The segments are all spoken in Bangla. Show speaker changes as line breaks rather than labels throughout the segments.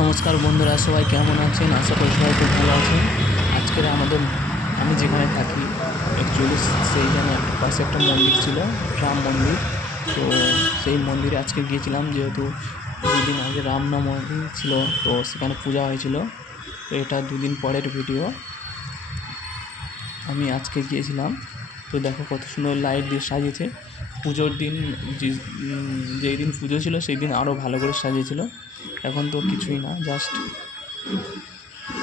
নমস্কার বন্ধুরা, সবাই কেমন আছেন? আশা করি সবাই খুব ভালো আছেন। আজকের আমাদের, আমি যেখানে থাকি অ্যাকচুয়ালি সেইখানে পাশে একটা মন্দির ছিল, রাম মন্দির। তো সেই মন্দিরে আজকে গিয়েছিলাম, যেহেতু দুদিন আগে রামনবমী ছিল, তো সেখানে পূজা হয়েছিল। তো এটা দুদিন পরের ভিডিও। আমি আজকে গিয়েছিলাম। তো দেখো কত সুন্দর লাইট দিয়ে সাজিয়েছে। পুজোর দিন যেই দিন পুজো ছিল, সেই দিন আরও ভালো করে সাজিয়েছিল। এখন তো কিছুই না জাস্ট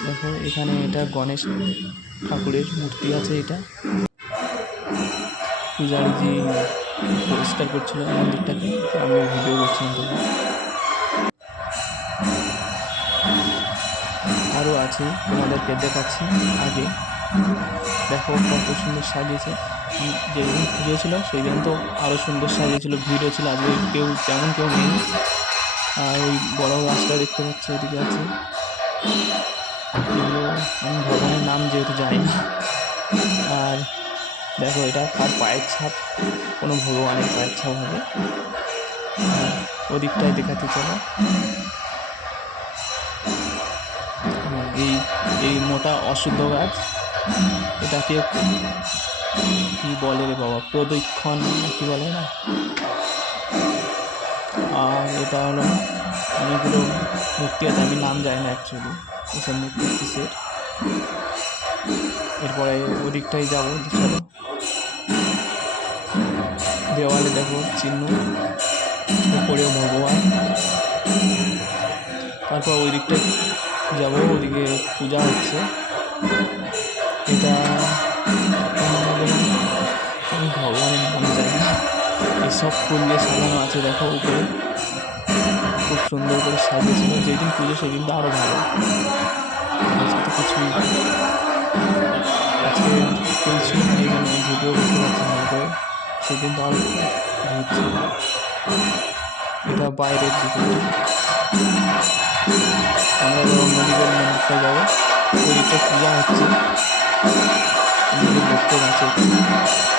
দেখো এখানে এটা গণেশ ঠাকুরের মূর্তি আছে এটা। পূজারিজি পরিষ্কার করছিল মন্দিরটাকে তো আমি ভিডিও করছিলাম তখন আরও আছে, তোমাদেরকে দেখাচ্ছি আগে। দেখো কত সুন্দর সাজিয়েছে। যেদিন পুজো ছিল সেই দিন তো আরও সুন্দর সাজিয়েছিল, ভিড়ও ছিল, আজকে কেউ, তেমন কেউ নেই। আর ওই বড় গাছটা দেখতে পাচ্ছি ওদিকে আছে। এগুলো আমি ভগবানের নাম যেহেতু জানি না। আর দেখো, এটা কার পায়ের ছাপ, কোনো ভগবানের পায়ের ছাপ হবে। ওদিকটায় দেখাতে চলো। এই এই মোটা অশুদ্ধ গাছ, এটাকে কি বলে রে বাবা? প্রদক্ষণ, কি বলে না? আর এটা হলো অনেকগুলো মূর্তি আছে, আমি নাম জানি না অ্যাকচুয়ালি এসব মূর্তি কিসের এরপরে ওদিকটাই যাব চলো। দেওয়ালে দেখো চিহ্ন, উপরেও ভগবান। তারপর ওই দিকটায় যাব, ওদিকে পূজা হচ্ছে। এটা এসব ফুল দিয়ে সাজানো আছে, দেখো উপরে। খুব সুন্দর করে সাজিয়েছিল, যেদিন পুজো সেদিন তো আরও ভালো। আজকে তো কিছুই। আজকে কিছু এই জন্য ভিডিও করতে পারছি না তো সেদিন তো আরও ভিড় এটা বাইরের দিকে। আমরা এবার অন্যদিকে মন্দিরটা যাব। ওদিকটা পূজা হচ্ছে। পাচ্ছি সারা দেখি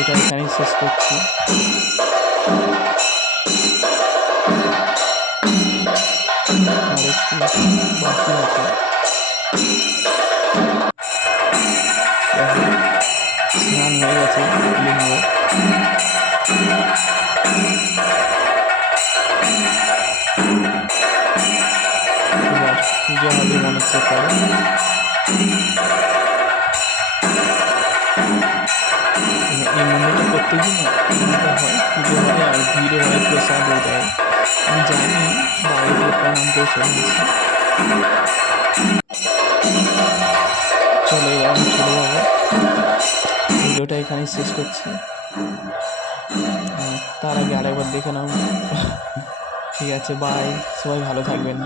ভিডিওটা এখানেই শেষ করছি। স্নান হয়ে গেছে লিঙ্গ পুজো হবে মনে হচ্ছে প্রত্যেকদিন পুজোটা হয়, পুজো হয় আর ভিড়ও হয় প্রসাদও দেয়। আমি জানি বাড়িতে প্রণাম করে চলে গেছি চলো এবার চলে যাব। ভিডিওটা এখানেই শেষ করছি। তার আগে আরেকবার দেখে নাও। ঠিক আছে বাই সবাই ভালো থাকবেন।